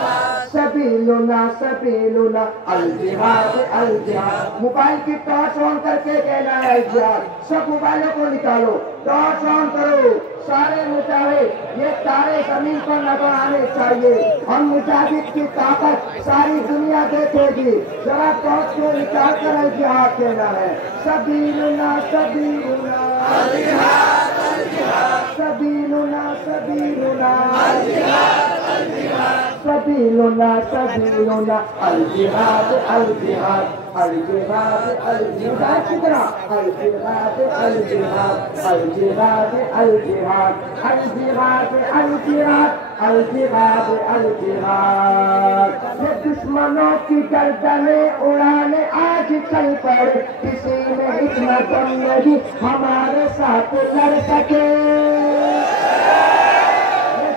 सबीलुना सबीलुना अल जिहाद अल जिहाद। मोबाइल की टॉर्च ऑन करके कहना है जिहाद। सब मोबाइलों को निकालो, टॉर्च ऑन करो, सारे मुजाहिद ये तारे जमीन पर नजर आने चाहिए। हम मुजाहिद की ताकत सारी दुनिया देखेगी। जरा टॉर्च को निकाल कर अल जिहाद कहना है। सबीलुना सबीलुना अल जिहाद अल जिहाद। सबीलुना सबीलुना अल जिहाद अल जिहाद। सबीलुना सबीलुना अल जिहाद अल जिहाद। अल जिहाद अल जिहाद कितना अल जिहाद अल जिहाद। अल जिहाद अल जिहाद। अल जिहाद अल जिहाद। अल जिहाद अल जिहाद। ये दुश्मनों की गर्दनें उड़ाने आज चल पड़े। किसी में इतना दम नहीं हमारे साथ लड़ सके।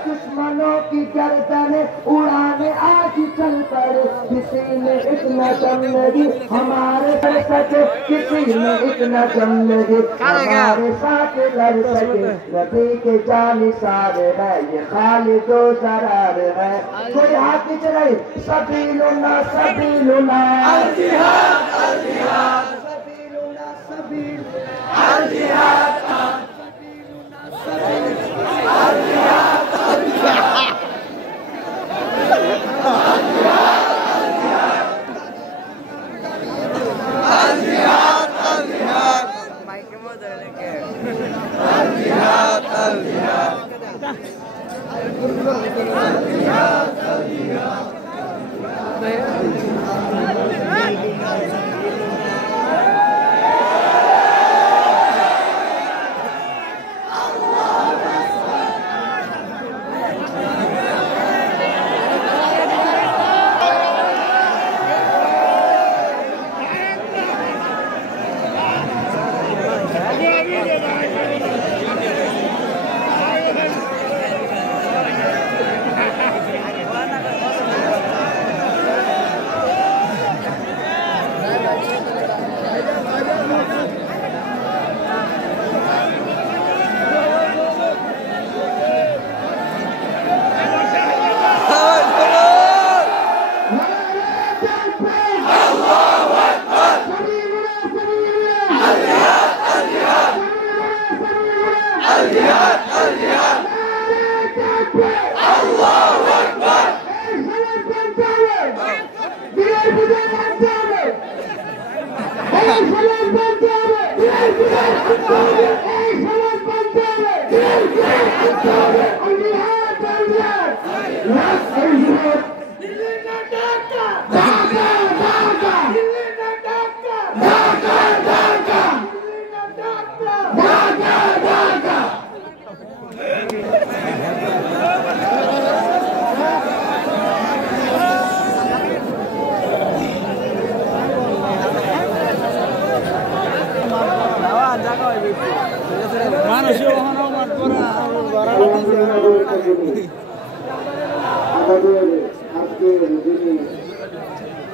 दुश्मनों की गर्दनें उड़ाने आज चल पड़े। किसी में इतना दम नहीं हमारे लड़ सके। किसी में इतना दम नहीं हमारे साथ लड़ सके। नबी के जानिसार है ये खालिद व ज़रार है। कोई हाथ नीचे नहीं। सबीलुना सबीलुना अल जिहाद अल जिहाद। सबीलुना सबीलुना अल जिहाद अल जिहाद।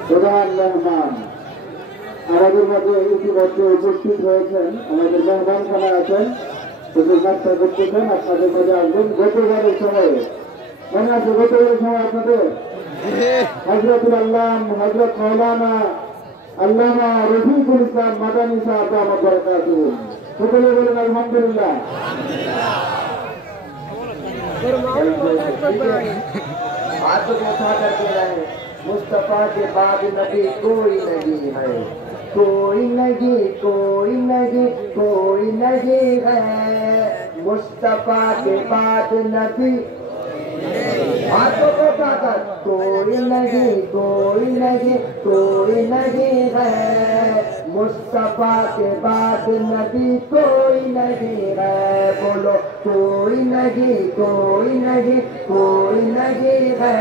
প্রধান মেহমান আমাদের মধ্যে ইতিমধ্যে উপস্থিত হয়েছেন। আমাদের মেহমান খানা আছেন, নাস্তা করতেছেন। আপনাদের মধ্যে আসবেন গতবারের সময়ে মনে আছে? গতবারের সময় আপনাদের হযরতুল আল্লাম হযরত মাওলানা আল্লামা রফিকুল ইসলাম মাদানী সাহেব দামাত বরকাতুহু সকলে বলেন আলহামদুলিল্লাহ। हाथ उठा करके रहे। मुस्तफा के बाद नबी कोई नहीं है। कोई नहीं कोई नहीं कोई नहीं है। मुस्तफा के बाद नबी हाथों को उठाकर कोई नहीं कोई नहीं कोई नहीं है। मुस्तफा के बाद नबी कोई नहीं है। बोलो कोई नहीं कोई नहीं कोई नहीं है।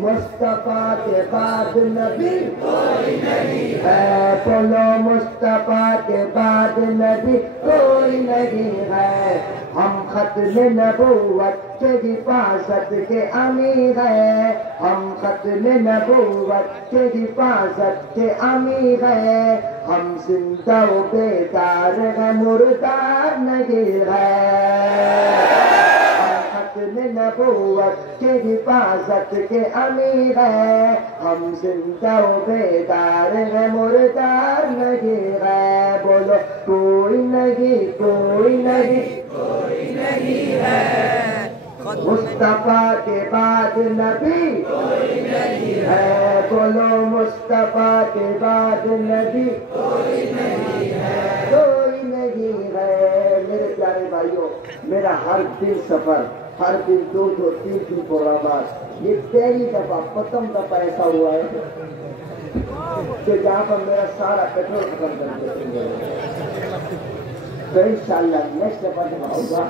मुस्तफा के बाद नबी कोई नहीं है। बोलो मुस्तफा के बाद नबी कोई नहीं है। हम खत खत्म नबूवत के हिफाजत के अमीर है, हम खत्म नबूवत के हिफाजत के अमीर है, हम जिंदा व बेदार है मुर्दार नहीं है। खत्म नबूवत के हिफाजत के अमीर है, हम जिंदा व बेदार है मुर्दार नहीं है। बोलो कोई नहीं कोई नहीं कोई नहीं है, मुस्तफा के बाद नबी कोई नहीं है। बोलो मुस्तफा के बाद नबी कोई नहीं है, कोई नहीं है। मेरे प्यारे भाइयों, मेरा हर दिन सफर, हर दिन 2-3 प्रोग्राम, ये पहली दफा प्रथम दफा ऐसा हुआ है कि जहाँ पर मेरा सारा पेट्रोल खत्म कर दिया। तो इंशाअल्लाह नेक्स्ट दफा जब आऊंगा